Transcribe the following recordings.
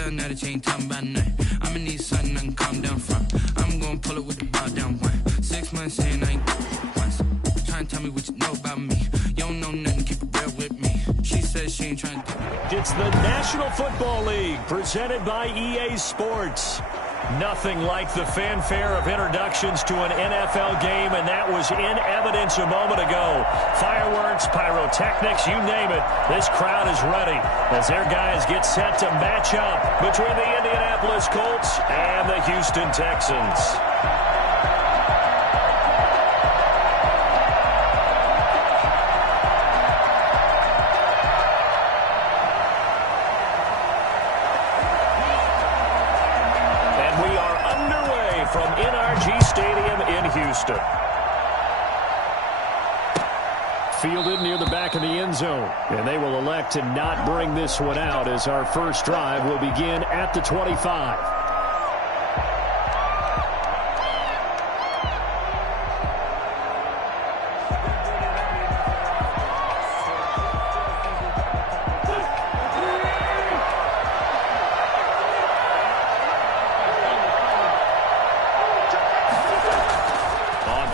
tell now that you ain't talking about nothing. I'ma need something I can calm down from. I'm gonna pull it with the bar down one. 6 months in, I ain't once. Trying to tell me what you know about me. You don't know nothing, keep it real with me. She says she ain't trying to. It's the National Football League presented by EA Sports. Nothing like the fanfare of introductions to an NFL game, and that was in evidence a moment ago. Fireworks, pyrotechnics, you name it. This crowd is ready as their guys get set to match up between the Indianapolis Colts and the Houston Texans. From NRG Stadium in Houston. Fielded near the back of the end zone. And they will elect to not bring this one out as our first drive will begin at the 25.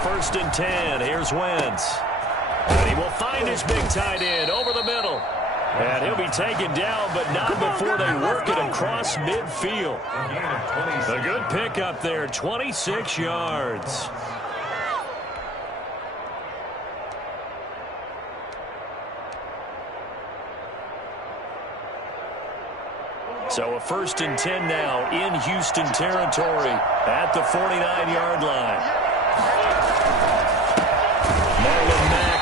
First and 10, here's Wentz. And he will find his big tight end over the middle. And he'll be taken down, but not before they work it across midfield. A good pickup there, 26 yards. So a first and 10 now in Houston territory at the 49-yard line.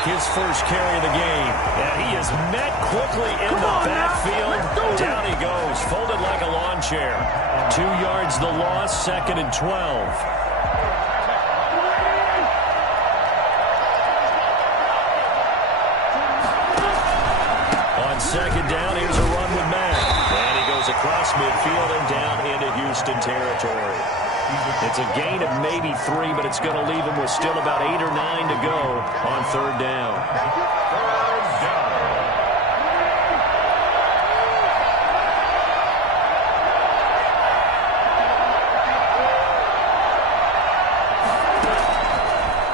His first carry of the game. And he is met quickly in the backfield. Down he goes, folded like a lawn chair. 2 yards the loss, 2nd and 12. On second down, here's a run with Mack. And he goes across midfield and down into Houston territory. It's a gain of maybe 3, but it's going to leave him with still about 8 or 9 to go on third down.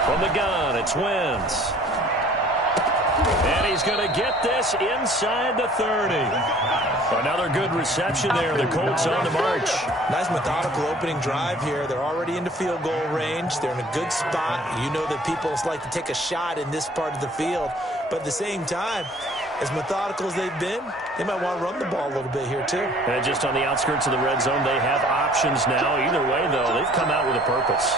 From the gun, it's Wentz. And he's going to get this inside the 30. Another good reception there. The Colts on the march. Nice methodical opening drive here. They're already into field goal range. They're in a good spot. You know that people like to take a shot in this part of the field. But at the same time, as methodical as they've been, they might want to run the ball a little bit here too. And just on the outskirts of the red zone, they have options now. Either way, though, they've come out with a purpose.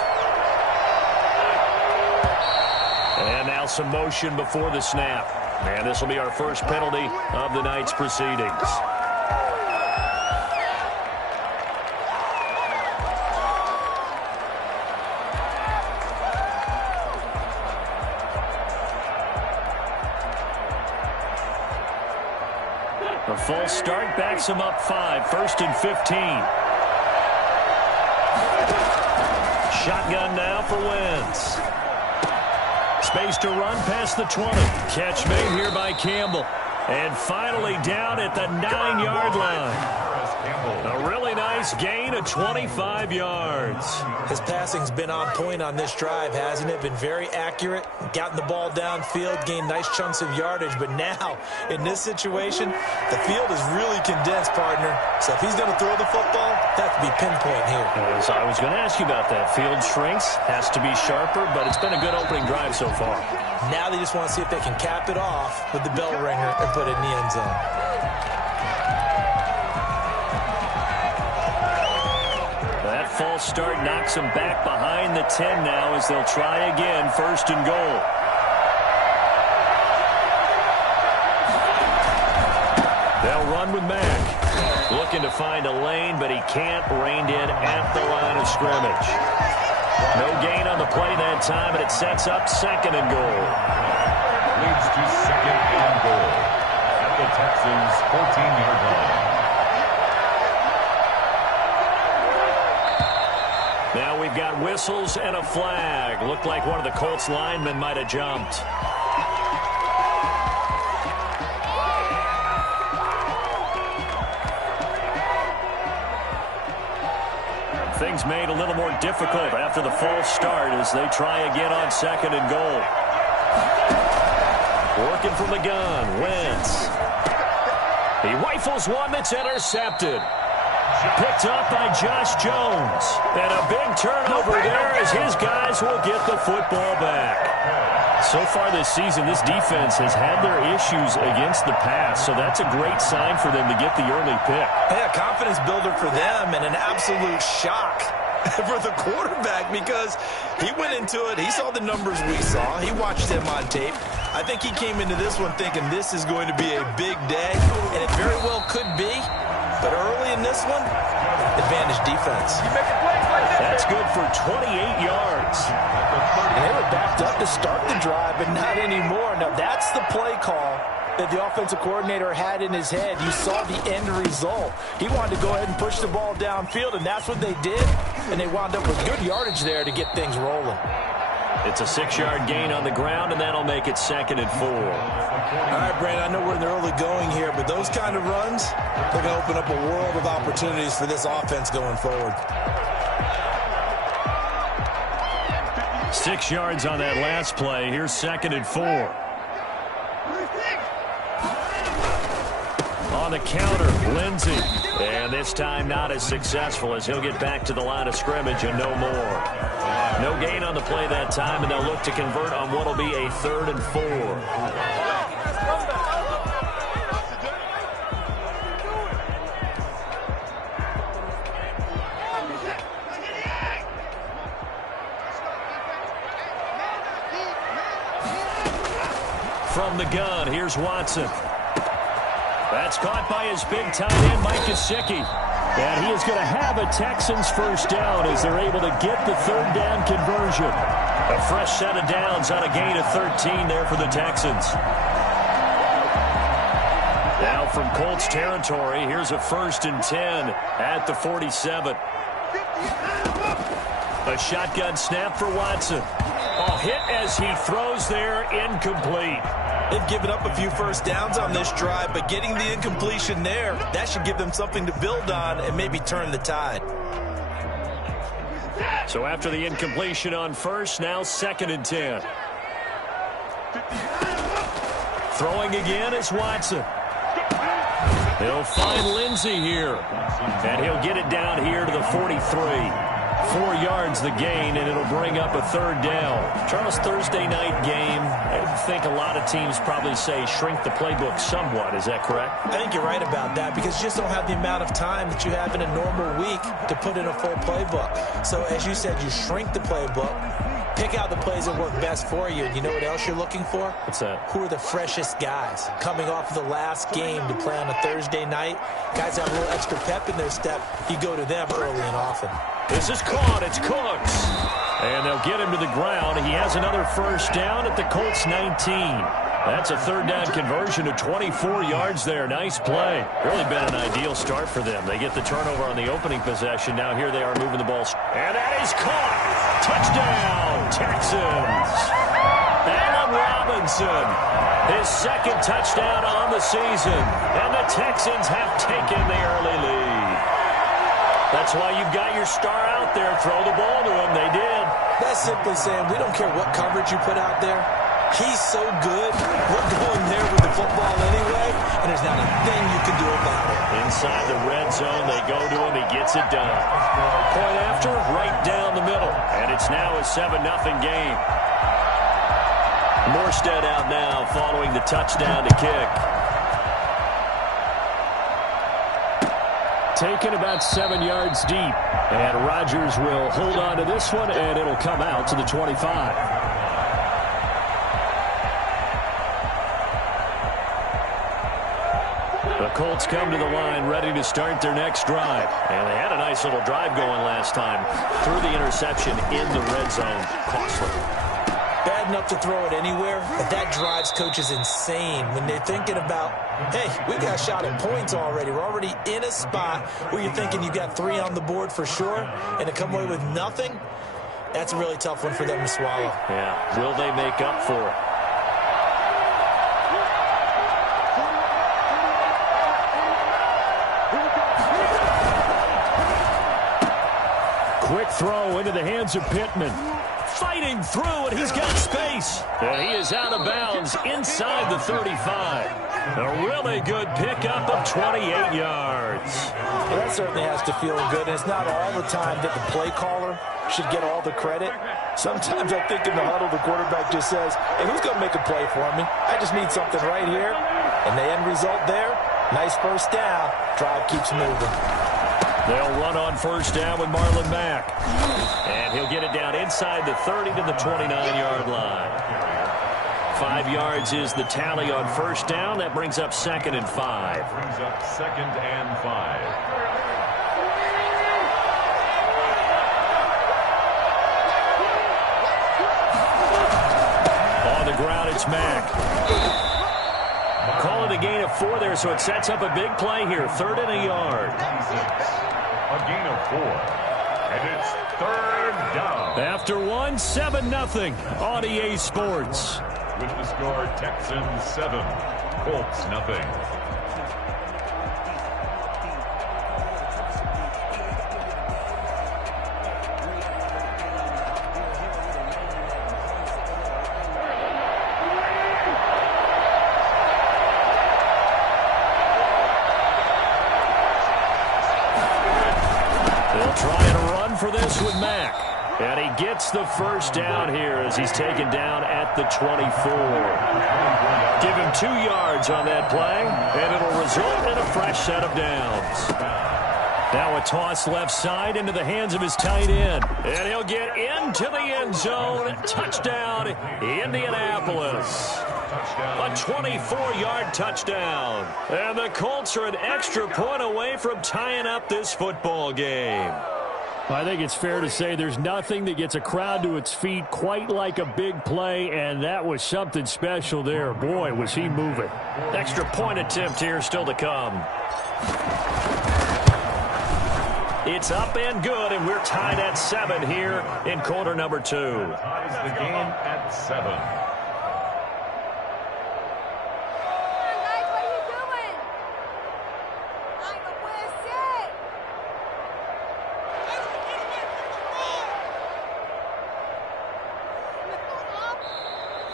And now some motion before the snap. And this will be our first penalty of the night's proceedings. A false start backs him up 5, 1st and 15. Shotgun now for Wentz. Space to run past the 20. Catch made here by Campbell. And finally down at the 9-yard line. A really nice gain of 25 yards. His passing's been on point on this drive, hasn't it? Been very accurate. Gotten the ball downfield, gained nice chunks of yardage. But now, in this situation, the field is really condensed, partner. So if he's going to throw the football, that would be pinpoint here. As I was going to ask you about that. Field shrinks, has to be sharper, but it's been a good opening drive so far. Now they just want to see if they can cap it off with the bell ringer and put it in the end zone. That false start knocks them back behind the 10 now as they'll try again, 1st and goal. They'll run with Mack. Looking to find a lane, but he can't. Reined in at the line of scrimmage. No gain on the play that time, and it sets up 2nd and goal. Leads to 2nd and goal at the Texans' 14-yard line. Now we've got whistles and a flag. Looked like one of the Colts linemen might have jumped. Things made a little more difficult after the false start as they try again on 2nd and goal. Working from the gun, Wentz. He rifles one that's intercepted. Picked up by Josh Jones. And a big turnover there as his guys will get the football back. So far this season, this defense has had their issues against the pass, so that's a great sign for them to get the early pick. Yeah, confidence builder for them and an absolute shock for the quarterback because he went into it. He saw the numbers we saw. He watched them on tape. I think he came into this one thinking this is going to be a big day, and it very well could be. But early in this one, advantage defense. That's good for 28 yards. And they were backed up to start the drive, but not anymore. Now, that's the play call that the offensive coordinator had in his head. You saw the end result. He wanted to go ahead and push the ball downfield, and that's what they did. And they wound up with good yardage there to get things rolling. It's a 6-yard gain on the ground, and that'll make it 2nd and 4. All right, Brandon, I know we're in the early going here, but those kind of runs, they're going to open up a world of opportunities for this offense going forward. 6 yards on that last play. Here's 2nd and 4. On the counter, Lindsey. And this time not as successful as he'll get back to the line of scrimmage and no more. No gain on the play that time, and they'll look to convert on what will be a 3rd and 4. From the gun, here's Watson. That's caught by his big tight end, Mike Gesicki. And he is going to have a Texans first down as they're able to get the 3rd down conversion. A fresh set of downs on a gain of 13 there for the Texans. Now from Colts territory, here's a 1st and 10 at the 47. A shotgun snap for Watson. A hit as he throws there, incomplete. They've given up a few first downs on this drive, but getting the incompletion there, that should give them something to build on and maybe turn the tide. So after the incompletion on first, now 2nd and 10. Throwing again is Watson. He'll find Lindsey here, and he'll get it down here to the 43. 4 yards the gain, and it'll bring up a 3rd down. Charles, Thursday night game, I think a lot of teams probably say shrink the playbook somewhat. Is that correct? I think you're right about that because you just don't have the amount of time that you have in a normal week to put in a full playbook. So as you said, you shrink the playbook, pick out the plays that work best for you. You know what else you're looking for? What's that? Who are the freshest guys coming off of the last game to play on a Thursday night? Guys have a little extra pep in their step. You go to them early and often. This is caught. It's Cooks. And they'll get him to the ground. He has another first down at the Colts 19. That's a 3rd down conversion of 24 yards there. Nice play. Really been an ideal start for them. They get the turnover on the opening possession. Now here they are moving the ball. And that is caught. Touchdown, Texans. Allen Robinson, his 2nd touchdown on the season. And the Texans have taken the early lead. That's why you've got your star out there. Throw the ball to him. They did. That's simply saying we don't care what coverage you put out there. He's so good. We're going there with the football anyway, and there's not a thing you can do about it. Inside the red zone, they go to him. He gets it done. Point after, right down the middle. And it's now a 7-0 game. Morstead out now following the touchdown to kick. Taken about 7 yards deep. And Rodgers will hold on to this one, and it'll come out to the 25. The Colts come to the line ready to start their next drive. And they had a nice little drive going last time. Threw the interception in the red zone. Costly. Bad enough to throw it anywhere, but that drives coaches insane when they're thinking about, hey, we got shot at points already. We're already in a spot where you're thinking you got 3 on the board for sure, and to come away with nothing, that's a really tough one for them to swallow. Yeah. Will they make up for it? Quick throw into the hands of Pittman. Fighting through, and he's got space. And he is out of bounds inside the 35. A really good pickup of 28 yards. Well, that certainly has to feel good. And it's not all the time that the play caller should get all the credit. Sometimes I think in the huddle, the quarterback just says, hey, who's going to make a play for me? I just need something right here. And the end result there, nice first down. Drive keeps moving. They'll run on first down with Marlon Mack. And he'll get it down inside the 30 to the 29-yard line. 5 yards is the tally on first down. That brings up 2nd and 5. Brings up 2nd and 5. On the ground, it's Mack. Call it a gain of 4 there, so it sets up a big play here. 3rd and a yard. A gain of 4. And it's 3rd down. After 1, 7-0 on EA Sports. With the score, Texans 7, Colts nothing. They'll try and run for this with Mack. And he gets the first down here as he's taken down at the 24. Give him 2 yards on that play, and it'll result in a fresh set of downs. Now a toss left side into the hands of his tight end. And he'll get into the end zone. Touchdown, Indianapolis. A 24-yard touchdown. And the Colts are an extra point away from tying up this football game. I think it's fair to say there's nothing that gets a crowd to its feet quite like a big play, and that was something special there. Boy, was he moving. Extra point attempt here still to come. It's up and good, and we're tied at 7 here in quarter number 2. Ties the game at 7.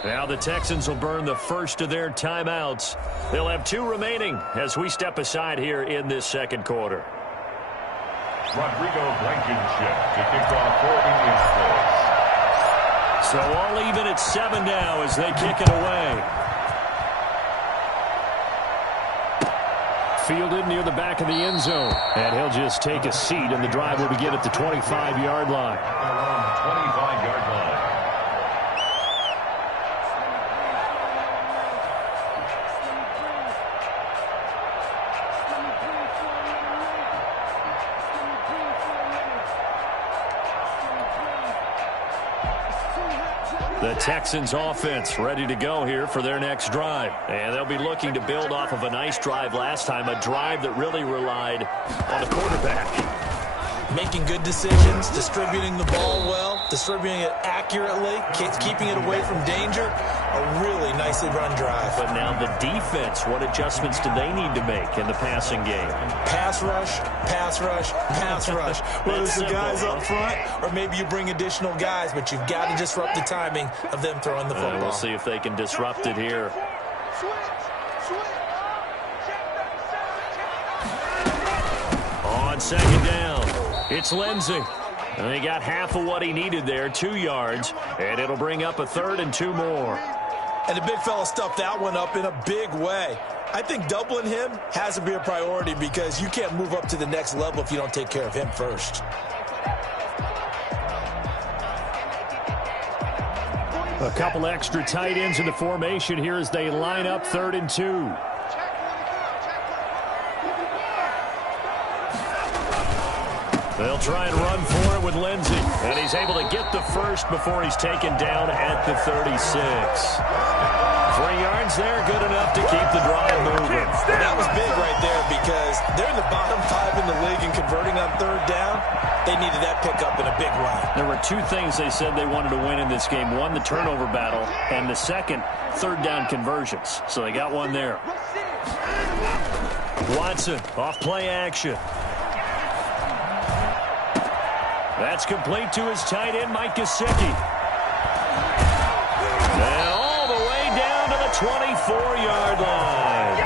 Now the Texans will burn the first of their timeouts. They'll have 2 remaining as we step aside here in this second quarter. Rodrigo Blankenship to kick off for Indianapolis. So all even at 7 now as they kick it away. Fielded near the back of the end zone. And he'll just take a seat, and the drive will begin at the 25-yard line. Around the 25-yard line. The Texans offense ready to go here for their next drive. And they'll be looking to build off of a nice drive last time, a drive that really relied on the quarterback. Making good decisions, distributing the ball well, distributing it accurately, keeping it away from danger. A really nicely run drive. But now the defense, what adjustments do they need to make in the passing game? Pass rush, pass rush, pass rush. Whether it's the guys up front or maybe you bring additional guys, but you've got to disrupt the timing of them throwing the football. We'll see if they can disrupt it here. On second down, it's Lindsey. And he got half of what he needed there, 2 yards, and it'll bring up a 3rd and 2 more. And the big fella stuffed that one up in a big way. I think doubling him has to be a priority because you can't move up to the next level if you don't take care of him first. A couple extra tight ends in the formation here as they line up 3rd and 2. They'll try and run for it with Lindsey. And he's able to get the first before he's taken down at the 36. 3 yards there, good enough to keep the drive moving. That was big right there because they're in the bottom 5 in the league and converting on 3rd down. They needed that pickup in a big run. There were 2 things they said they wanted to win in this game. One, the turnover battle, and the second, 3rd down conversions. So they got one there. Watson, off play action. That's complete to his tight end, Mike Gesicki. And all the way down to the 24-yard line.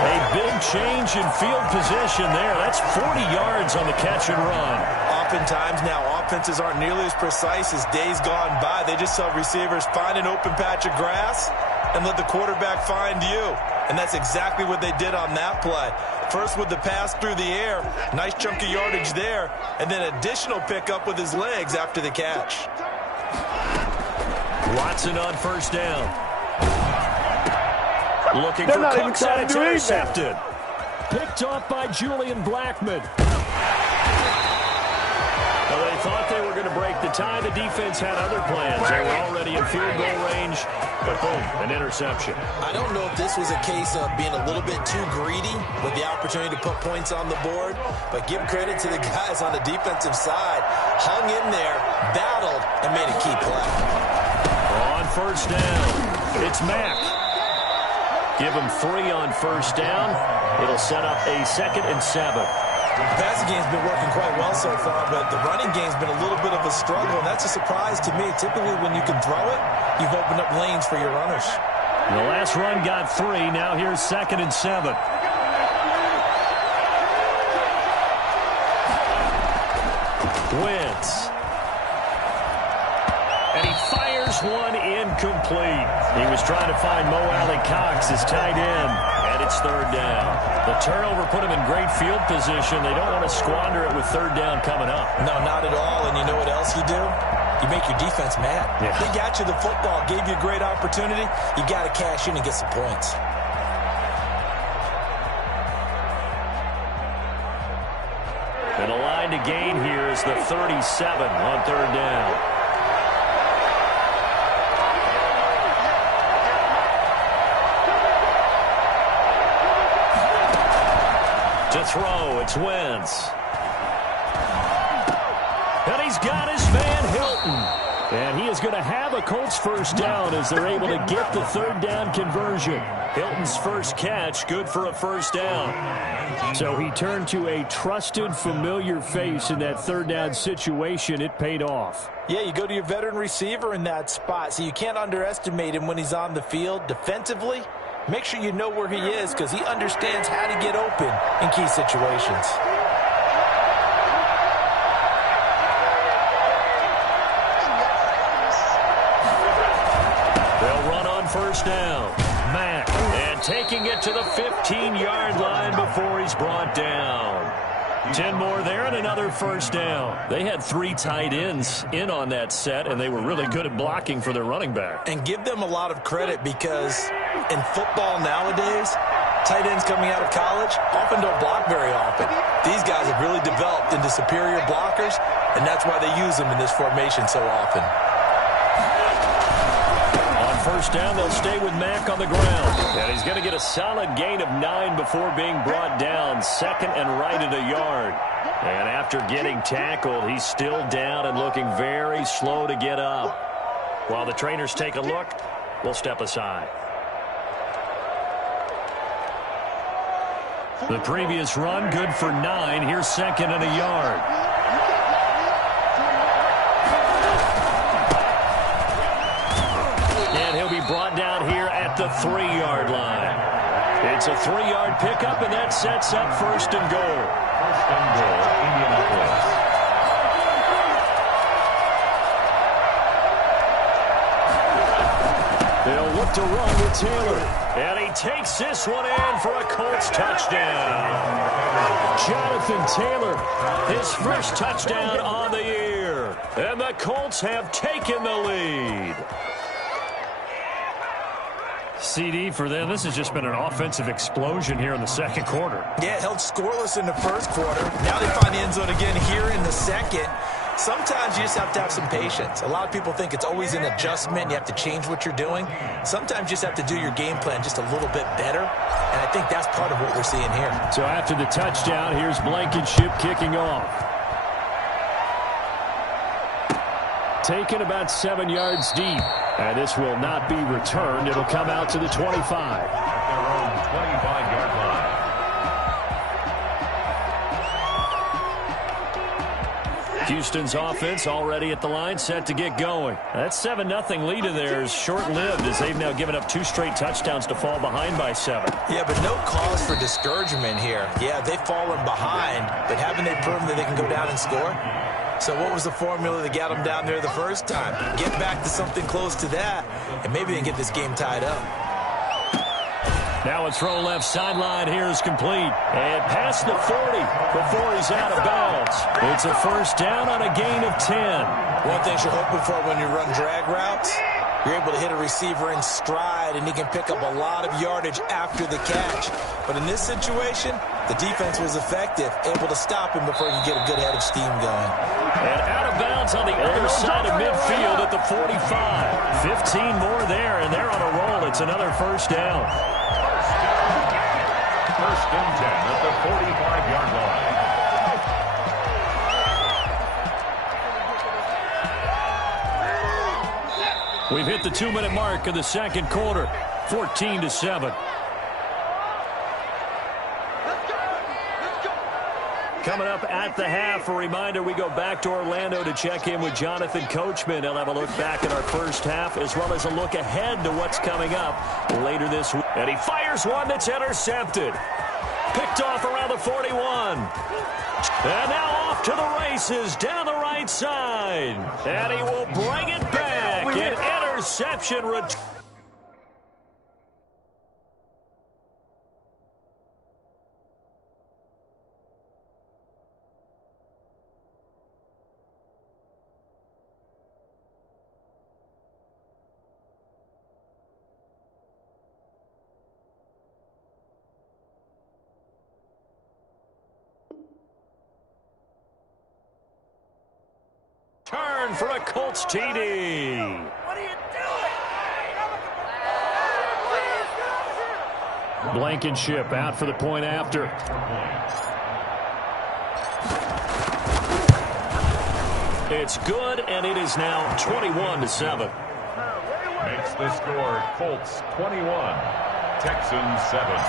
A big change in field position there. That's 40 yards on the catch and run. Oftentimes now, offenses aren't nearly as precise as days gone by. They just saw receivers find an open patch of grass and let the quarterback find you. And that's exactly what they did on that play. First with the pass through the air, nice chunk of yardage there, and then additional pickup with his legs after the catch. Watson on first down. Looking for Cooks, and it's intercepted. Picked off by Julian Blackmon. Well, they thought they were going to break the tie. The defense had other plans. They were already in field goal range, but boom, an interception. I don't know if this was a case of being a little bit too greedy with the opportunity to put points on the board, but give credit to the guys on the defensive side. Hung in there, battled, and made a key play. On first down, it's Mack. Give him 3 on first down. It'll set up a 2nd and 7. The passing game's been working quite well so far, but the running game's been a little bit of a struggle, and that's a surprise to me. Typically, when you can throw it, you've opened up lanes for your runners. The last run got 3. Now here's 2nd and 7. Wentz. And he fires one incomplete. He was trying to find Mo Alley-Cox, his tight end, and it's 3rd down. The turnover put him in great field position. They don't want to squander it with 3rd down coming up. No, not at all. And you know what else you do? You make your defense mad. Yeah. They got you the football, gave you a great opportunity. You got to cash in and get some points. And the line to gain here is the 37 on 3rd down. To throw, it's Wentz. And he's got his Van Hilton. And he is going to have a Colts first down as they're able to get the 3rd down conversion. Hilton's first catch, good for a first down. So he turned to a trusted, familiar face in that 3rd down situation. It paid off. Yeah, you go to your veteran receiver in that spot, so you can't underestimate him when he's on the field defensively. Make sure you know where he is because he understands how to get open in key situations. They'll run on first down. Mack, and taking it to the 15-yard line before he's brought down. 10 more there and another first down. They had 3 tight ends in on that set, and they were really good at blocking for their running back. And give them a lot of credit because in football nowadays, tight ends coming out of college often don't block very often. These guys have really developed into superior blockers, and that's why they use them in this formation so often. First down, they'll stay with Mack on the ground. And he's going to get a solid gain of 9 before being brought down. 2nd and right at a yard. And after getting tackled, he's still down and looking very slow to get up. While the trainers take a look, we'll step aside. The previous run, good for 9. Here's 2nd and a yard. Brought down here at the 3-yard line. It's a 3-yard pickup, and that sets up 1st and goal. 1st and goal, Indianapolis. They'll look to run with Taylor. And he takes this one in for a Colts touchdown. Jonathan Taylor, his first touchdown on the year. And the Colts have taken the lead. CD for them. This has just been an offensive explosion here in the 2nd quarter. Yeah, held scoreless in the 1st quarter. Now they find the end zone again here in the 2nd. Sometimes you just have to have some patience. A lot of people think it's always an adjustment. You have to change what you're doing. Sometimes you just have to do your game plan just a little bit better. And I think that's part of what we're seeing here. So after the touchdown, here's Blankenship kicking off. Taken about 7 yards deep. And this will not be returned. It'll come out to the 25. At their own 25-yard line. Houston's offense already at the line, set to get going. That 7-0 lead of theirs short-lived as they've now given up 2 straight touchdowns to fall behind by 7. Yeah, but no cause for discouragement here. Yeah, they've fallen behind, but haven't they proven that they can go down and score? So what was the formula that got them down there the first time? Get back to something close to that, and maybe they can get this game tied up. Now a throw left sideline here is complete. And past the 40 before he's out of bounds. It's a first down on a gain of 10. One thing you're hoping for when you run drag routes, you're able to hit a receiver in stride, and he can pick up a lot of yardage after the catch. But in this situation, the defense was effective, able to stop him before he could get a good head of steam going. And out of bounds on the other side of midfield at the 45. 15 more there, and they're on a roll. It's another first down. First and 10 at the 45-yard line. We've hit the 2-minute mark of the second quarter. 14-7. Coming up at the half, a reminder, we go back to Orlando to check in with Jonathan Coachman. He'll have a look back at our first half as well as a look ahead to what's coming up later this week. And he fires one that's intercepted. Picked off around the 41. And now off to the races down the right side. And he will bring it back. An interception return. Turn for a Colts TD. What are you doing? Blankenship out for the point after. It's good, and it is now 21-7. Makes the score Colts 21, Texans 7.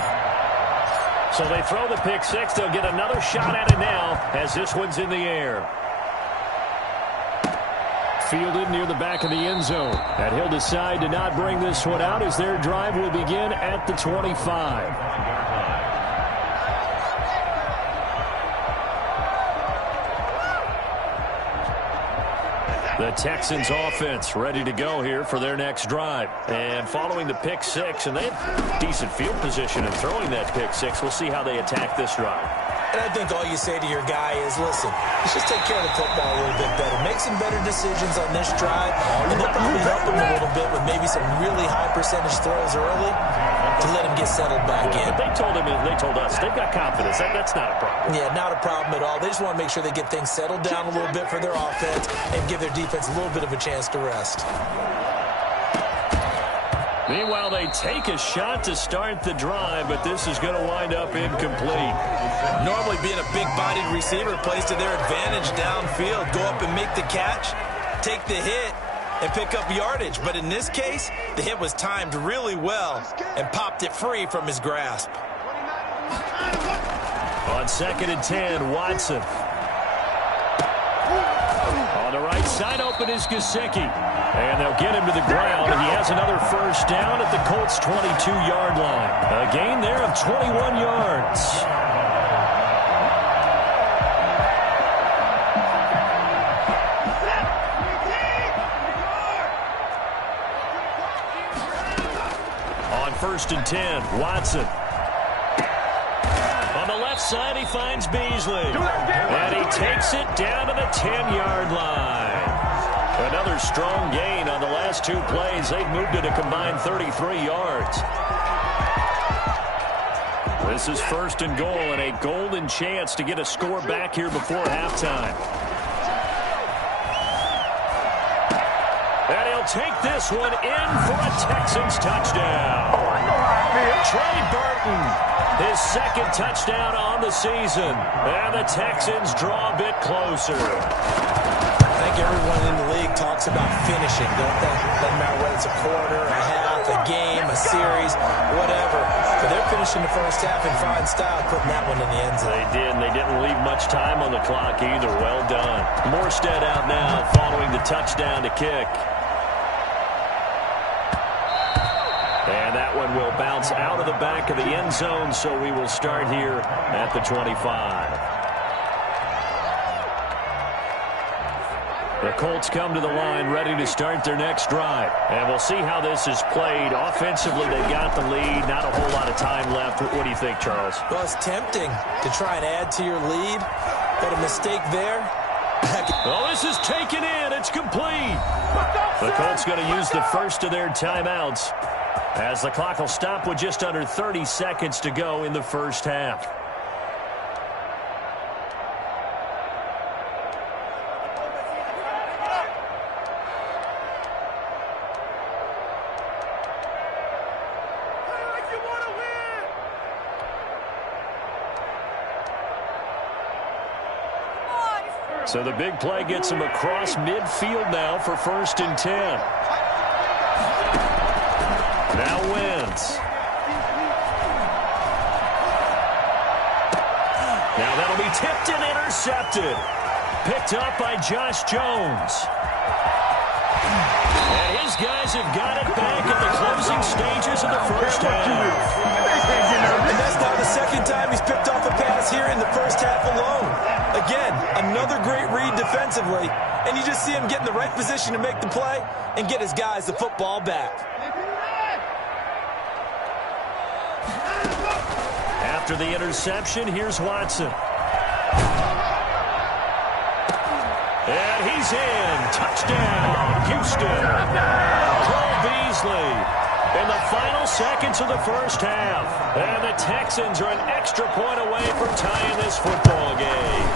So they throw the pick six. They'll get another shot at it now as this one's in the air. Fielded near the back of the end zone. And he'll decide to not bring this one out as their drive will begin at the 25. The Texans offense ready to go here for their next drive. And following the pick six, and they have decent field position in throwing that pick six. We'll see how they attack this drive. And I think all you say to your guy is, listen, let's just take care of the football a little bit better. Make some better decisions on this drive, and they'll probably help him a little bit with maybe some really high percentage throws early to let him get settled back in. But they told us, they've got confidence. That's not a problem. Yeah, not a problem at all. They just want to make sure they get things settled down a little bit for their offense and give their defense a little bit of a chance to rest. Meanwhile, they take a shot to start the drive, but this is going to wind up incomplete. Normally being a big-bodied receiver plays to their advantage downfield. Go up and make the catch, take the hit, and pick up yardage. But in this case, the hit was timed really well and popped it free from his grasp. On 2nd and 10, Watson. On the right side, open is Gesicki. And they'll get him to the ground. He has another first down at the Colts' 22-yard line. A gain there of 21 yards. On 1st and 10, Watson. On the left side, he finds Beasley. And he takes it down to the 10-yard line. Another strong gain on the last 2 plays. They've moved it a combined 33 yards. This is 1st and goal and a golden chance to get a score back here before halftime. And he'll take this one in for a Texans touchdown. Trey Burton, his 2nd touchdown on the season. And the Texans draw a bit closer. I think everyone in the league talks about finishing, don't they? Doesn't matter whether it's a quarter, a half, a game, a series, whatever. But they're finishing the first half in fine style, putting that one in the end zone. They did, and they didn't leave much time on the clock either. Well done. Morstead out now following the touchdown to kick. And that one will bounce out of the back of the end zone, so we will start here at the 25. The Colts come to the line ready to start their next drive. And we'll see how this is played. Offensively, they got the lead. Not a whole lot of time left. What do you think, Charles? Well, it's tempting to try and add to your lead, but a mistake there. Oh, this is taken in. It's complete. The Colts going to use the first of their timeouts as the clock will stop with just under 30 seconds to go in the first half. So the big play gets him across midfield now for 1st and 10. Now Wentz. Now that'll be tipped and intercepted. Picked up by Josh Jones. And his guys have got it back in the closing stages of the first half. And that's now the second time he's picked off a pass here in the first half alone. Again, another great read defensively, and you just see him get in the right position to make the play and get his guys the football back. After the interception, here's Watson. And he's in. Touchdown, Houston. Cole Beasley in the final seconds of the first half. And the Texans are an extra point away from tying this football game.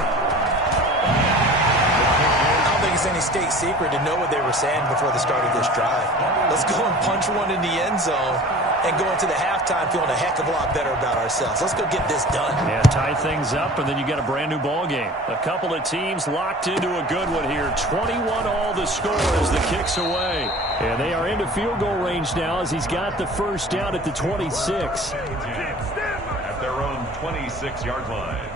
I don't think it's any state secret to know what they were saying before the start of this drive. Let's go and punch one in the end zone and go into the halftime feeling a heck of a lot better about ourselves. Let's go get this done. Yeah, tie things up, and then you got a brand-new ball game. A couple of teams locked into a good one here. 21 all the score as the kick's away. And they are into field goal range now as he's got the first down at the 26. At their own 26-yard line.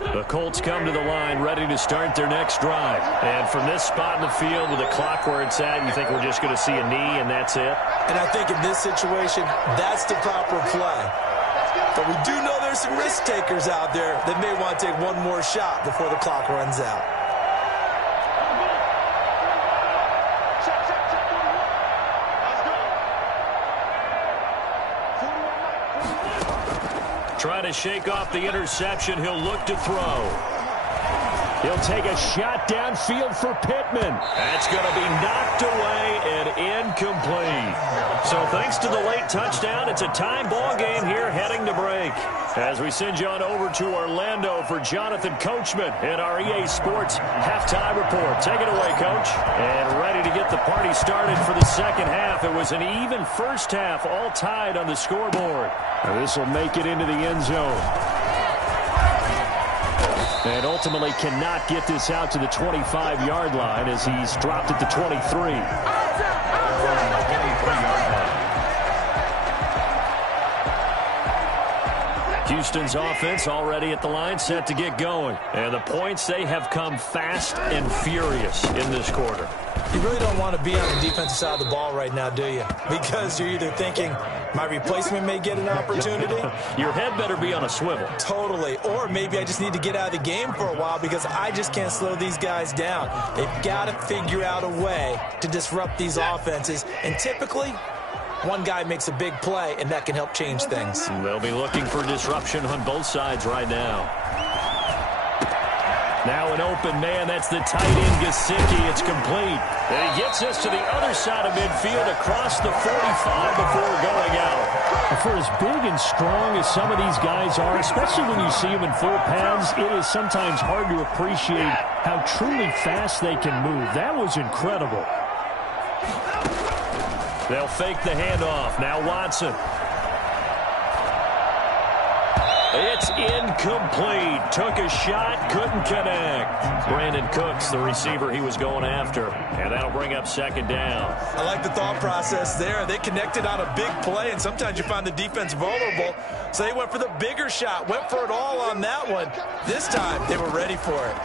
The Colts come to the line ready to start their next drive. And from this spot in the field with the clock where it's at, you think we're just going to see a knee and that's it? And I think in this situation, that's the proper play. But we do know there's some risk takers out there that may want to take one more shot before the clock runs out. Trying to shake off the interception. He'll look to throw. He'll take a shot downfield for Pittman. That's going to be knocked away and incomplete. So thanks to the late touchdown, it's a tie ball game here heading to break. As we send you on over to Orlando for Jonathan Coachman in our EA Sports halftime report. Take it away, Coach. And ready to get the party started for the second half. It was an even first half, all tied on the scoreboard. This will make it into the end zone. And ultimately cannot get this out to the 25-yard line as he's dropped at the 23. Houston's offense already at the line, set to get going. And the points, they have come fast and furious in this quarter. You really don't want to be on the defensive side of the ball right now, do you? Because you're either thinking, my replacement may get an opportunity. Your head better be on a swivel. Totally. Or maybe I just need to get out of the game for a while because I just can't slow these guys down. They've got to figure out a way to disrupt these offenses. And typically, one guy makes a big play, and that can help change things. They'll be looking for disruption on both sides right now. Now an open man. That's the tight end, Gesicki. It's complete. And he gets us to the other side of midfield across the 45 before going out. For as big and strong as some of these guys are, especially when you see them in full pads, it is sometimes hard to appreciate how truly fast they can move. That was incredible. They'll fake the handoff. Now Watson. It's incomplete. Took a shot, couldn't connect. Brandon Cooks, the receiver he was going after. And that'll bring up second down. I like the thought process there. They connected on a big play, and sometimes you find the defense vulnerable. So they went for the bigger shot, went for it all on that one. This time, they were ready for it.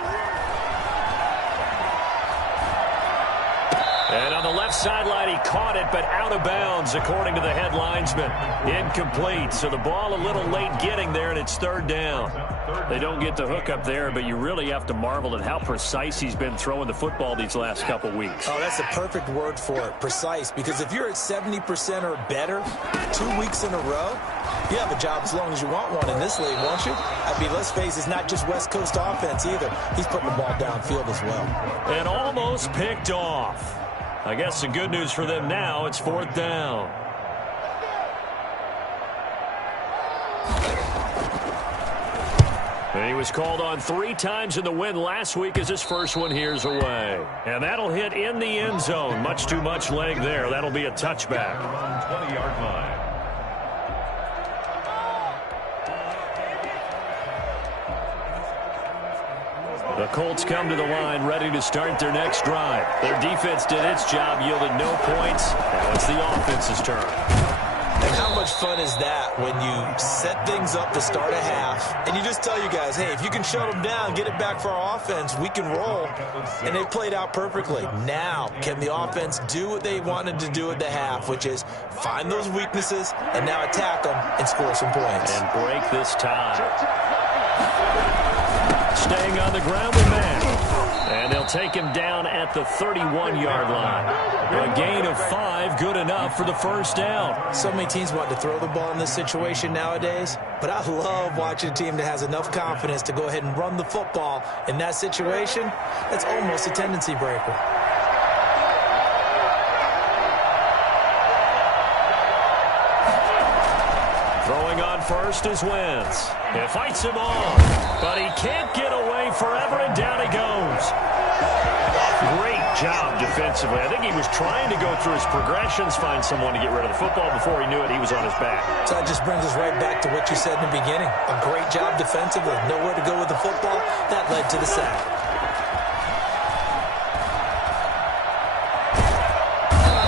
And on the left sideline, he caught it, but out of bounds, according to the head linesman. Incomplete, so the ball a little late getting there, and it's third down. They don't get the hook up there, but you really have to marvel at how precise he's been throwing the football these last couple weeks. Oh, that's the perfect word for it, precise, because if you're at 70% or better 2 weeks in a row, you have a job as long as you want one in this league, won't you? I mean, let's face it, it's not just West Coast offense either. He's putting the ball downfield as well. And almost picked off. I guess the good news for them now, it's fourth down. And he was called on 3 times in the win last week as his first one here's away. And that'll hit in the end zone. Much too much leg there. That'll be a touchback. 20-yard line. The Colts come to the line ready to start their next drive. Their defense did its job, yielded no points. Now it's the offense's turn. And how much fun is that when you set things up to start a half and you just tell you guys, hey, if you can shut them down, get it back for our offense, we can roll. And they played out perfectly. Now, can the offense do what they wanted to do at the half, which is find those weaknesses and now attack them and score some points. And break this tie. Staying on the ground with man. And they'll take him down at the 31-yard line. A gain of 5, good enough for the first down. So many teams want to throw the ball in this situation nowadays, but I love watching a team that has enough confidence to go ahead and run the football in that situation. That's almost a tendency breaker. Throwing on first is Wentz. He fights him off, but he can't get away forever, and down he goes. Great job defensively. I think he was trying to go through his progressions, find someone to get rid of the football. Before he knew it, he was on his back. So that just brings us right back to what you said in the beginning. A great job defensively. Nowhere to go with the football. That led to the sack.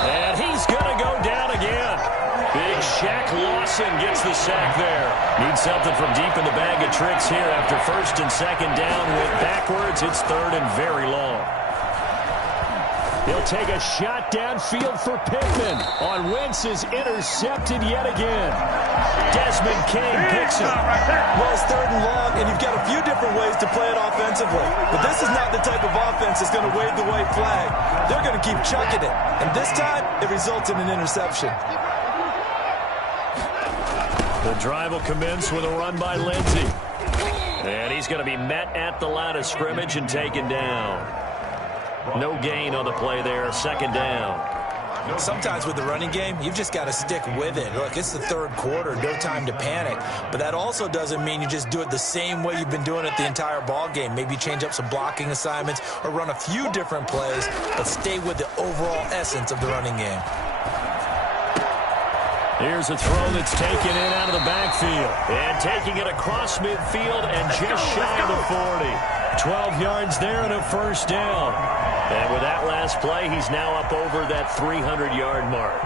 And he's going to go down again. Big Shaq Lawson gets the sack there. Needs something from deep in the bag of tricks here after first and second down. Went backwards. It's third and very long. He'll take a shot downfield for Pittman. On Wentz is intercepted yet again. Desmond King picks him. Well, it's third and long, and you've got a few different ways to play it offensively. But this is not the type of offense that's going to wave the white flag. They're going to keep chucking it. And this time, it results in an interception. The drive will commence with a run by Lindsey. And he's going to be met at the line of scrimmage and taken down. No gain on the play there, second down. Sometimes with the running game, you've just got to stick with it. Look, it's the third quarter, no time to panic. But that also doesn't mean you just do it the same way you've been doing it the entire ball game. Maybe change up some blocking assignments or run a few different plays, but stay with the overall essence of the running game. Here's a throw that's taken in out of the backfield. And taking it across midfield and just shy of the 40. 12 yards there and a first down. And with that last play, he's now up over that 300-yard mark.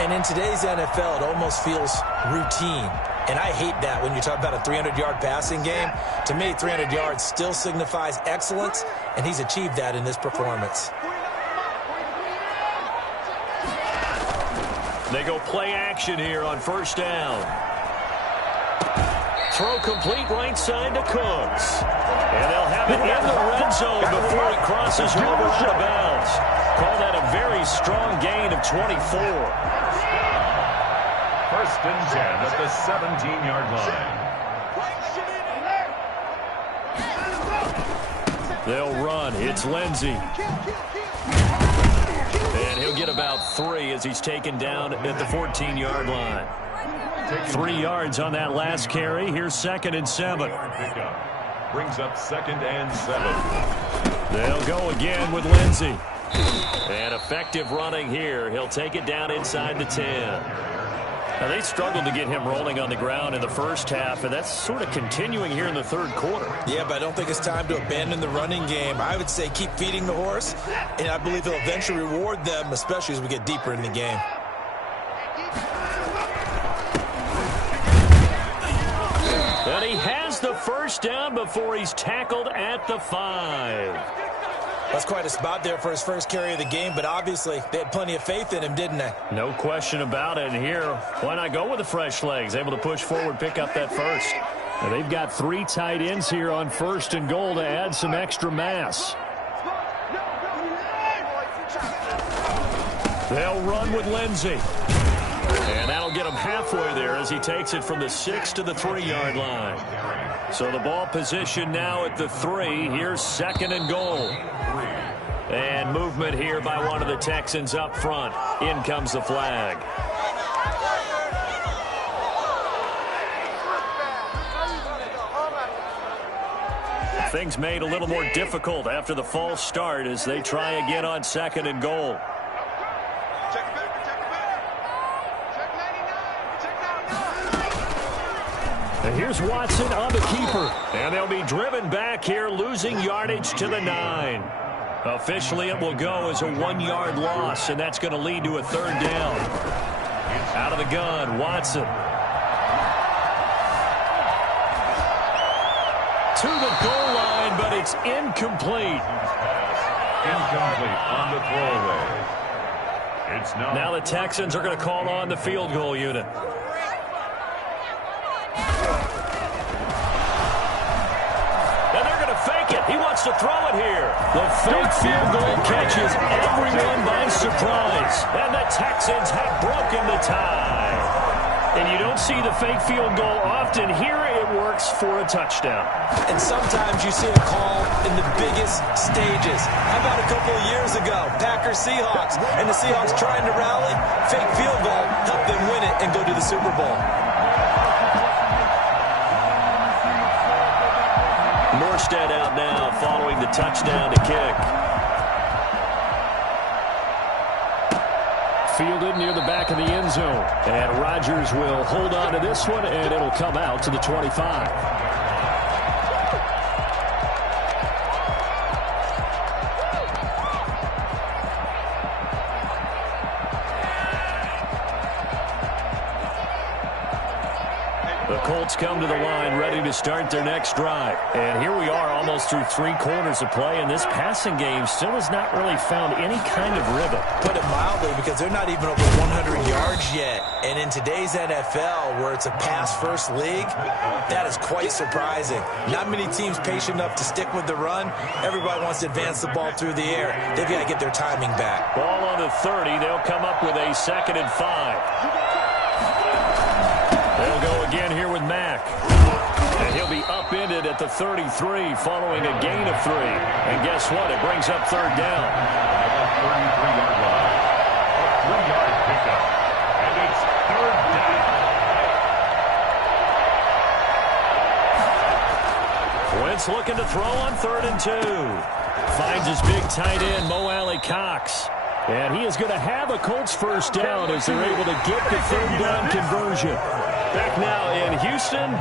And in today's NFL, it almost feels routine. And I hate that when you talk about a 300-yard passing game. To me, 300 yards still signifies excellence, and he's achieved that in this performance. They go play action here on first down. Throw complete right side to Cooks. And they'll have it in the red zone before he crosses over out of bounds. Call that a very strong gain of 24. First and 10 at the 17-yard line. They'll run. It's Lindsey. And he'll get about 3 as he's taken down at the 14-yard line. 3 yards on that last carry. Here's second and 7. Brings up second and 7. They'll go again with Lindsey. And effective running here. He'll take it down inside the 10. Now, they struggled to get him rolling on the ground in the first half, and that's sort of continuing here in the third quarter. Yeah, but I don't think it's time to abandon the running game. I would say keep feeding the horse, and I believe he'll eventually reward them, especially as we get deeper in the game. And he has the first down before he's tackled at the 5. That's quite a spot there for his first carry of the game, but obviously they had plenty of faith in him, didn't they? No question about it. And here, why not go with the fresh legs? Able to push forward, pick up that first. Now they've got 3 tight ends here on 1st and goal to add some extra mass. They'll run with Lindsey. And that'll get him halfway there as he takes it from the 6 to the 3-yard line. So the ball position now at the 3. Here's 2nd and goal. And movement here by one of the Texans up front. In comes the flag. Things made a little more difficult after the false start as they try again on 2nd and goal. And here's Watson on the keeper. And they'll be driven back here, losing yardage to the 9. Officially, it will go as a 1-yard loss, and that's going to lead to a 3rd down. Out of the gun, Watson. To the goal line, but it's incomplete. Incomplete on the throwaway. It's Now the Texans are going to call on the field goal unit. And they're going to fake it. He wants to throw it here. The fake field goal catches everyone by surprise. And the Texans have broken the tie. And you don't see the fake field goal often. Here it works for a touchdown. And sometimes you see a call in the biggest stages. How about a couple of years ago, Packers-Seahawks, and the Seahawks trying to rally, fake field goal, help them win it and go to the Super Bowl. Morstead out now following the touchdown to kick. Fielded near the back of the end zone. And Rodgers will hold on to this one, and it'll come out to the 25. The Colts come to the line ready to start their next drive. And here we are almost through 3 quarters of play, and this passing game still has not really found any kind of rhythm. Put it mildly, because they're not even over 100 yards yet. And in today's NFL, where it's a pass-first league, that is quite surprising. Not many teams patient enough to stick with the run. Everybody wants to advance the ball through the air. They've got to get their timing back. Ball on the 30. They'll come up with a 2nd and 5. They'll go again here with Mack. And he'll be upended at the 33 following a gain of 3. And guess what? It brings up 3rd down. 33-yard line. A 3-yard pickup. And it's 3rd down. Wentz looking to throw on 3rd and 2. Finds his big tight end, Mo Alley-Cox. And he is going to have a Colts first down as they're able to get the 3rd down conversion. Back now in Houston,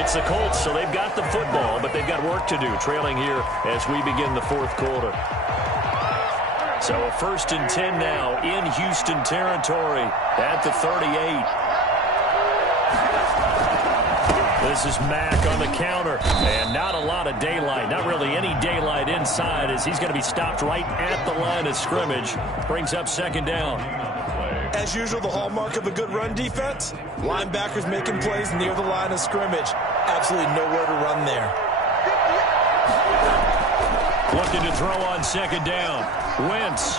it's the Colts, so they've got the football, but they've got work to do, trailing here as we begin the 4th quarter. So a 1st and 10 now in Houston territory at the 38. This is Mack on the counter, and not a lot of daylight, not really any daylight inside as he's going to be stopped right at the line of scrimmage. Brings up 2nd down. As usual, the hallmark of a good run defense, linebackers making plays near the line of scrimmage. Absolutely nowhere to run there. Looking to throw on 2nd down. Wentz.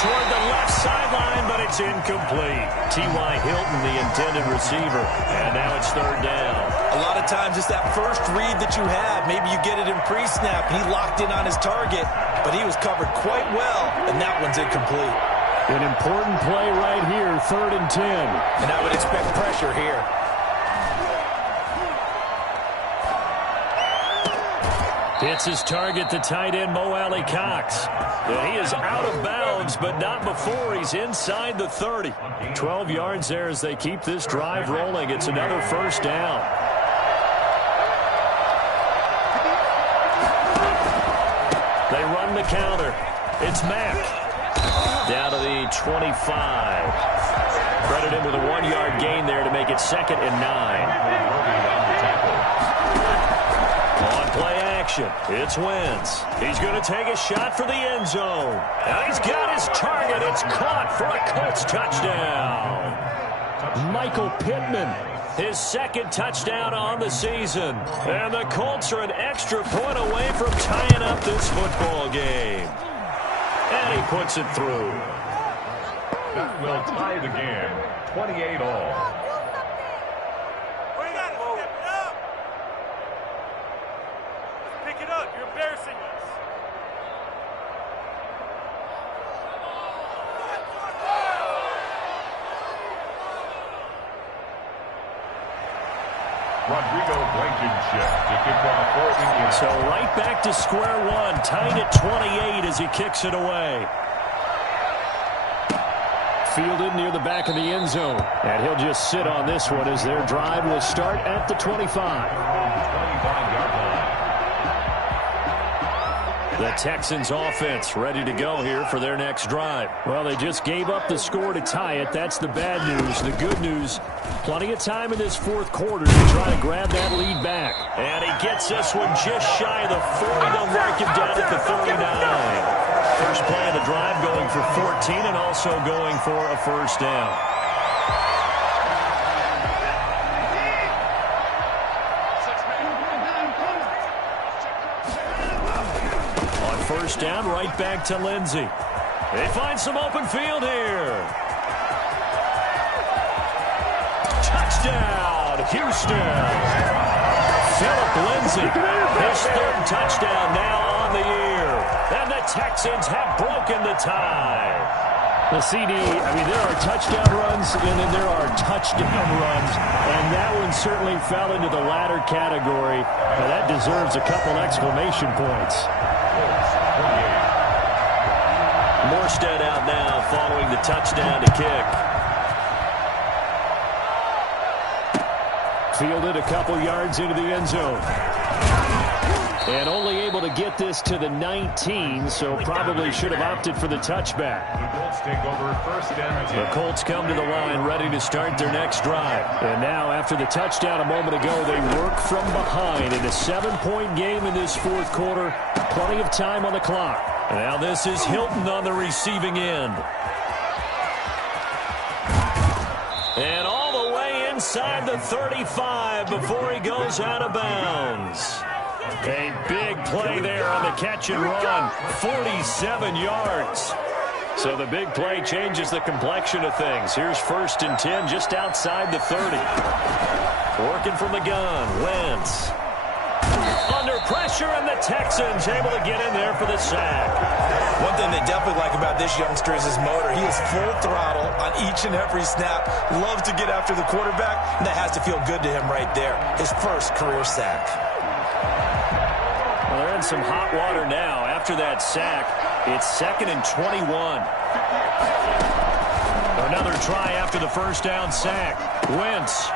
Toward the left sideline, but it's incomplete. T.Y. Hilton, the intended receiver. And now it's 3rd down. A lot of times it's that first read that you have. Maybe you get it in pre-snap, and he locked in on his target, but he was covered quite well, and that one's incomplete. An important play right here, 3rd and 10. And I would expect pressure here. Hits his target, the tight end, Mo Alley-Cox. He is out of bounds, but not before he's inside the 30. 12 yards there as they keep this drive rolling. It's another 1st down. They run the counter. It's Mack. Down to the 25. Credit him with a 1-yard gain there to make it 2nd and 9. On play action. It's Wentz. He's going to take a shot for the end zone. And he's got his target. It's caught for a Colts touchdown. Michael Pittman, his second touchdown on the season. And the Colts are an extra point away from tying up this football game. And he puts it through. That will tie the game, 28-all. Pick it up. You're embarrassing us. Rodrigo Blankenship to kick off for Indiana. So right back to square one, tied at 28 as he kicks it away. Fielded near the back of the end zone. And he'll just sit on this one as their drive will start at the 25. 25-yard line. The Texans offense ready to go here for their next drive. Well, they just gave up the score to tie it. That's the bad news. The good news, plenty of time in this fourth quarter to try to grab that lead back. And he gets this one just shy of the 40. They'll mark him down at the 39. First play of the drive going for 14 and also going for a first down. First down, right back to Lindsey. They find some open field here. Touchdown, Houston. Philip Lindsey, his third touchdown now on the year. And the Texans have broken the tie. The CD, I mean, there are touchdown runs, and then there are touchdown runs, and that one certainly fell into the latter category. Now, that deserves a couple exclamation points. Morstead out now following the touchdown to kick. Fielded a couple yards into the end zone. And only able to get this to the 19, so probably should have opted for the touchback. The Colts take over first and 10. The Colts come to the line ready to start their next drive. And now, after the touchdown a moment ago, they work from behind in a 7-point game in this fourth quarter. Plenty of time on the clock. Now this is Hilton on the receiving end. And all the way inside the 35 before he goes out of bounds. A big play there on the catch and run. 47 yards. So the big play changes the complexion of things. Here's first and 10 just outside the 30. Working from the gun, Wentz. Under pressure, and the Texans able to get in there for the sack. One thing they definitely like about this youngster is his motor. He is full throttle on each and every snap. Loves to get after the quarterback, and that has to feel good to him right there. His first career sack. Well, they're in some hot water now. After that sack, it's 2nd and 21. Another try after the first down sack. Wentz.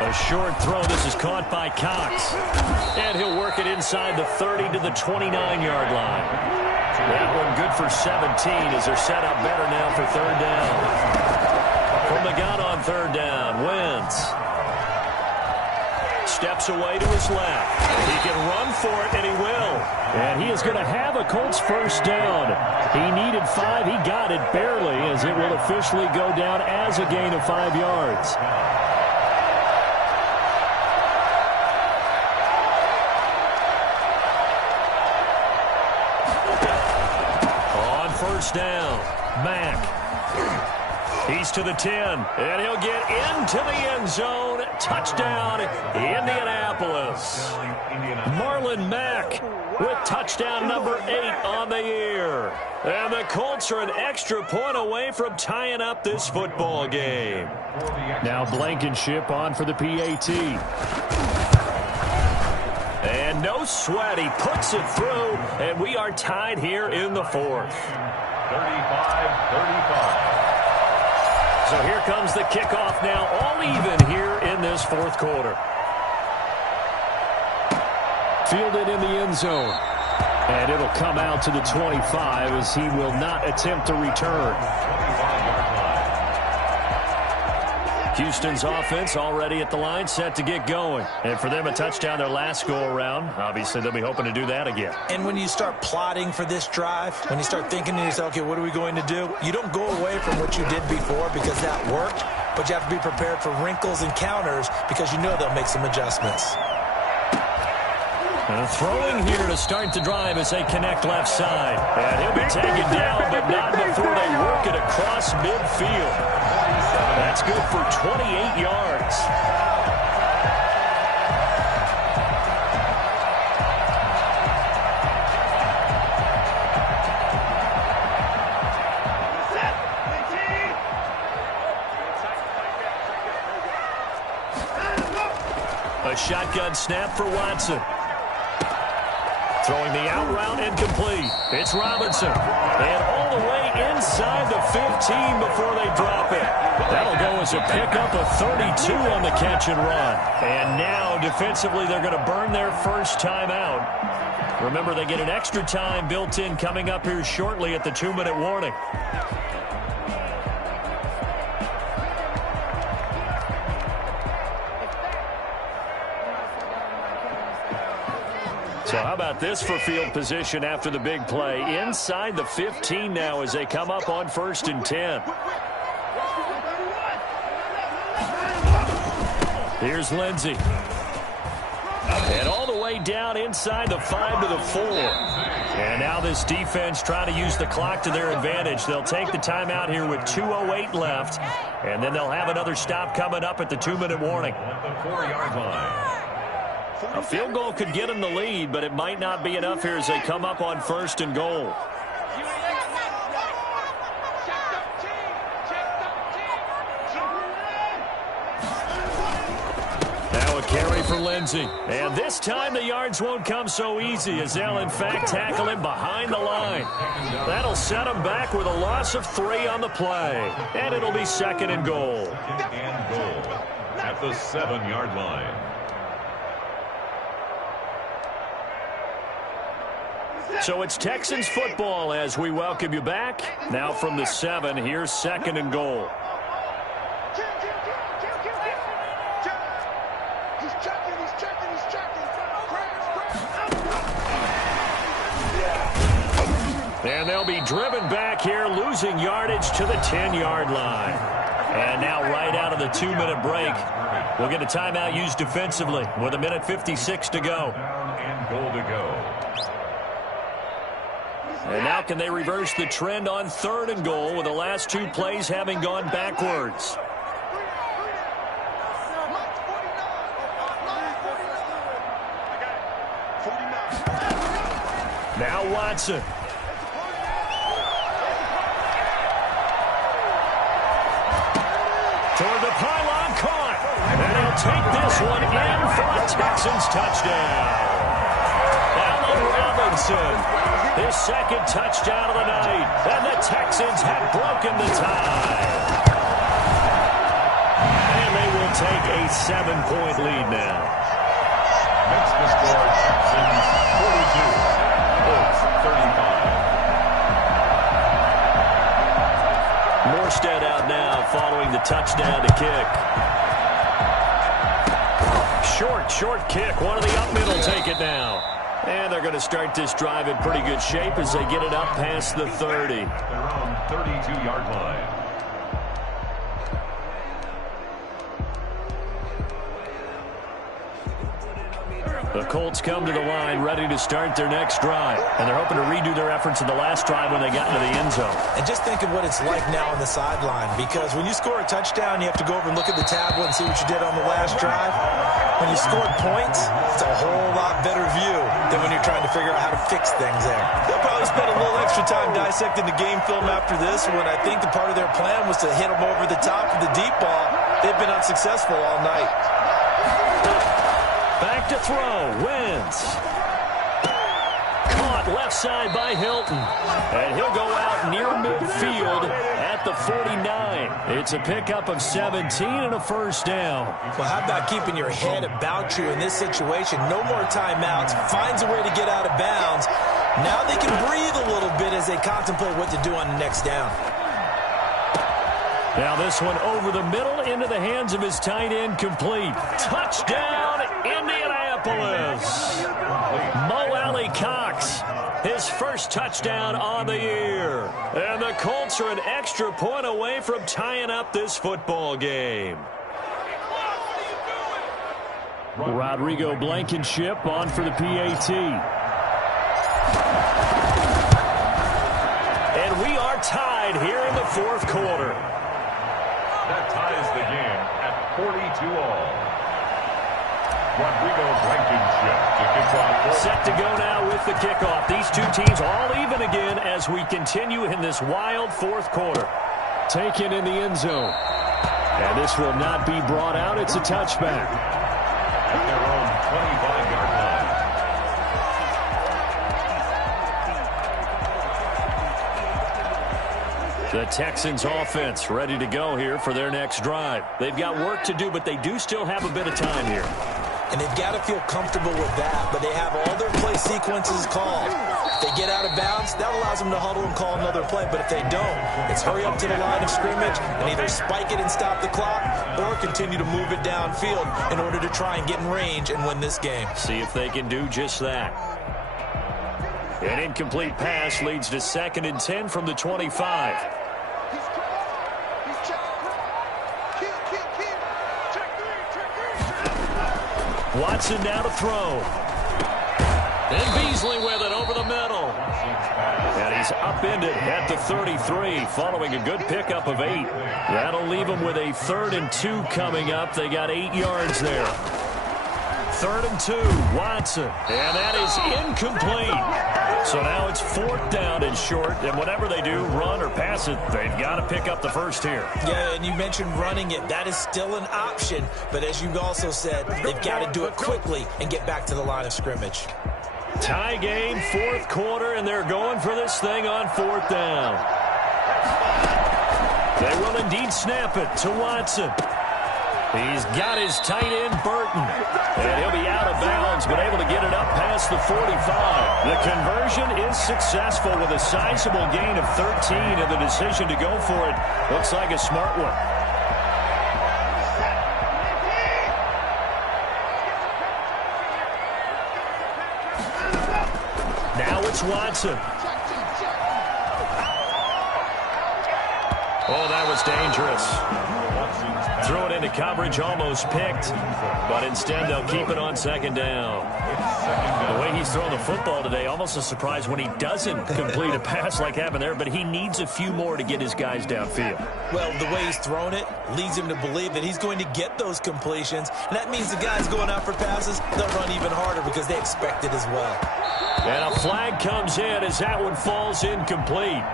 A short throw. This is caught by Cox. And he'll work it inside the 30 to the 29-yard line. That one good for 17 as they're set up better now for third down. From the gun on third down, Wentz. Steps away to his left. He can run for it, and he will. And he is going to have a Colts first down. He needed 5. He got it barely as it will officially go down as a gain of 5 yards. First down, Mack. He's to the 10, and he'll get into the end zone. Touchdown, Indianapolis. Marlon Mack with touchdown number 8 on the year. And the Colts are an extra point away from tying up this football game. Now Blankenship on for the PAT. And no sweat, he puts it through, and we are tied here in the fourth. 35-35. So here comes the kickoff now, all even here in this fourth quarter. Fielded in the end zone. And it'll come out to the 25 as he will not attempt to return. 25-yard line. Houston's offense already at the line, set to get going. And for them, a touchdown their last go-around. Obviously, they'll be hoping to do that again. And when you start plotting for this drive, when you start thinking to yourself, okay, what are we going to do? You don't go away from what you did before because that worked, but you have to be prepared for wrinkles and counters because you know they'll make some adjustments. Throwing here to start the drive as they connect left side. And he'll be taken down, but not before they work it across midfield. That's good for 28 yards. A shotgun snap for Watson. Throwing the out route incomplete. It's Robinson. And all the way inside the 15 before they drop it. That'll go as a pickup of 32 on the catch and run. And now, defensively, they're going to burn their first time out. Remember, they get an extra time built in coming up here shortly at the 2-minute warning. So how about this for field position after the big play? Inside the 15 now as they come up on 1st and 10. Here's Lindsey. And all the way down inside the 5 to the 4. And now this defense trying to use the clock to their advantage. They'll take the timeout here with 2:08 left. And then they'll have another stop coming up at the 2-minute warning. At the 4-yard line. A field goal could get them the lead, but it might not be enough here as they come up on 1st and goal. Now a carry for Lindsey. And this time the yards won't come so easy as they'll, in fact, tackle him behind the line. That'll set him back with a loss of 3 on the play. And it'll be 2nd and goal. And goal at the 7-yard line. So it's Texans football as we welcome you back. Now from the 7, here's 2nd and goal. And they'll be driven back here, losing yardage to the 10-yard line. And now right out of the 2-minute break, we'll get a timeout used defensively with 1:56 to go. And goal to go. And now can they reverse the trend on 3rd and goal with the last 2 plays having gone backwards? Now Watson. Toward the pylon, caught. And he'll take this one in for a Texans touchdown. Allen Robinson. His 2nd touchdown of the night, and the Texans have broken the tie. And they will take a 7-point lead now. Makes the score Texans 42, Colts 35. Morstead out now following the touchdown to kick. Short kick. One of the up middle take it now. And they're going to start this drive in pretty good shape as they get it up past the 30. Their own 32-yard line. The Colts come to the line ready to start their next drive. And they're hoping to redo their efforts in the last drive when they got into the end zone. And just think of what it's like now on the sideline, because when you score a touchdown, you have to go over and look at the tablet and see what you did on the last drive. When you scored points, it's a whole lot better view than when you're trying to figure out how to fix things there. They'll probably spend a little extra time dissecting the game film after this one. I think the part of their plan was to hit them over the top of the deep ball. They've been unsuccessful all night. Back to throw. Wentz. Caught left side by Hilton. And he'll go out near midfield at the 49. It's a pickup of 17 and a first down. Well, how about keeping your head about you in this situation? No more timeouts. Finds a way to get out of bounds. Now they can breathe a little bit as they contemplate what to do on the next down. Now this one over the middle into the hands of his tight end, complete. Touchdown, Indianapolis. Mo Alley Cox, his first touchdown on the year. And the Colts are an extra point away from tying up this football game. Rodrigo Blankenship on for the PAT. And we are tied here in the fourth quarter. That ties the game at 42-all. Rodrigo Blankenship to kick off. Set to go now with the kickoff. These two teams all even again as we continue in this wild fourth quarter. Taken in the end zone. And this will not be brought out. It's a touchback. At their own 25-yard line. The Texans offense ready to go here for their next drive. They've got work to do, but they do still have a bit of time here. And they've got to feel comfortable with that, but they have all their play sequences called. If they get out of bounds, that allows them to huddle and call another play. But if they don't, it's hurry up to the line of scrimmage and either spike it and stop the clock or continue to move it downfield in order to try and get in range and win this game. See if they can do just that. An incomplete pass leads to 2nd and 10 from the 25. Watson now to throw. And Beasley with it over the middle. And he's upended at the 33 following a good pickup of 8. That'll leave him with a 3rd and 2 coming up. They got 8 yards there. 3rd and 2, Watson. And that is incomplete. So now it's 4th down and short. And whatever they do, run or pass it, they've got to pick up the first here. Yeah, and you mentioned running it. That is still an option. But as you also said, they've got to do it quickly and get back to the line of scrimmage. Tie game, 4th quarter, and they're going for this thing on 4th down. They will indeed snap it to Watson. He's got his tight end, Burton. And he'll be out of bounds, but able to get it up past the 45. The conversion is successful with a sizable gain of 13, and the decision to go for it looks like a smart one. Now it's Watson. Oh, that was dangerous. Throw it into coverage, almost picked. But instead, they'll keep it on 2nd down. The way he's throwing the football today, almost a surprise when he doesn't complete a pass like happened there, but he needs a few more to get his guys downfield. Well, the way he's thrown it leads him to believe that he's going to get those completions. And that means the guys going out for passes, they'll run even harder because they expect it as well. And a flag comes in as that one falls incomplete.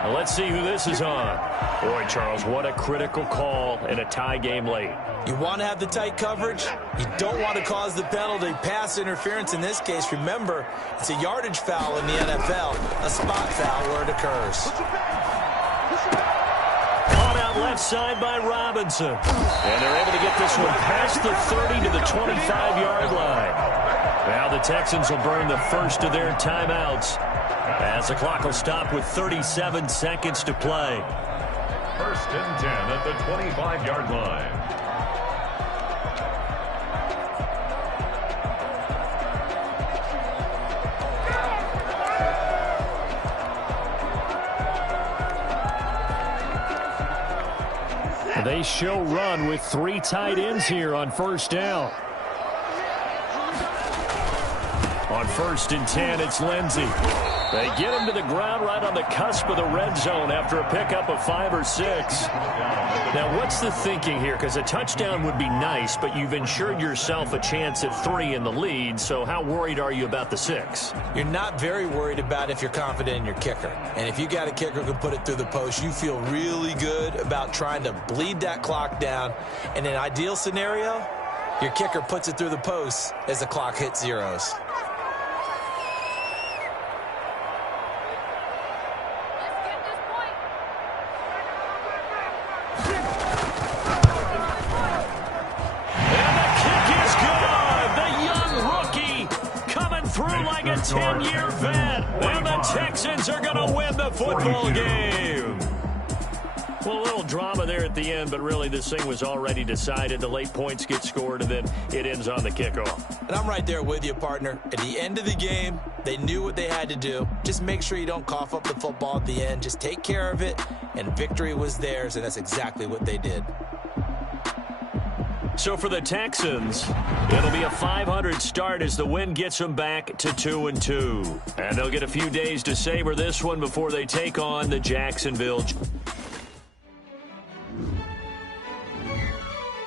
Now let's see who this is on. Boy, Charles, what a critical call in a tie game late. You want to have the tight coverage. You don't want to cause the penalty. Pass interference in this case. Remember, it's a yardage foul in the NFL, a spot foul where it occurs. Caught out left side by Robinson. And they're able to get this one past the 30 to the 25-yard line. Now the Texans will burn the first of their timeouts as the clock will stop with 37 seconds to play. 1st and 10 at the 25-yard line. They show run with 3 tight ends here on 1st down. On 1st and 10, it's Lindsey. They get him to the ground right on the cusp of the red zone after a pickup of 5 or 6. Now, what's the thinking here? Because a touchdown would be nice, but you've ensured yourself a chance at 3 in the lead, so how worried are you about the 6? You're not very worried about if you're confident in your kicker. And if you got a kicker who can put it through the post, you feel really good about trying to bleed that clock down. In an ideal scenario, your kicker puts it through the post as the clock hits zeros. Like a 10-year vet, and the Texans are going to win the football game. Well, a little drama there at the end, but really this thing was already decided. The late points get scored, and then it ends on the kickoff. And I'm right there with you, partner. At the end of the game, they knew what they had to do. Just make sure you don't cough up the football at the end. Just take care of it, and victory was theirs, and that's exactly what they did. So for the Texans, it'll be a 500 start as the win gets them back to 2-2. And they'll get a few days to savor this one before they take on the Jacksonville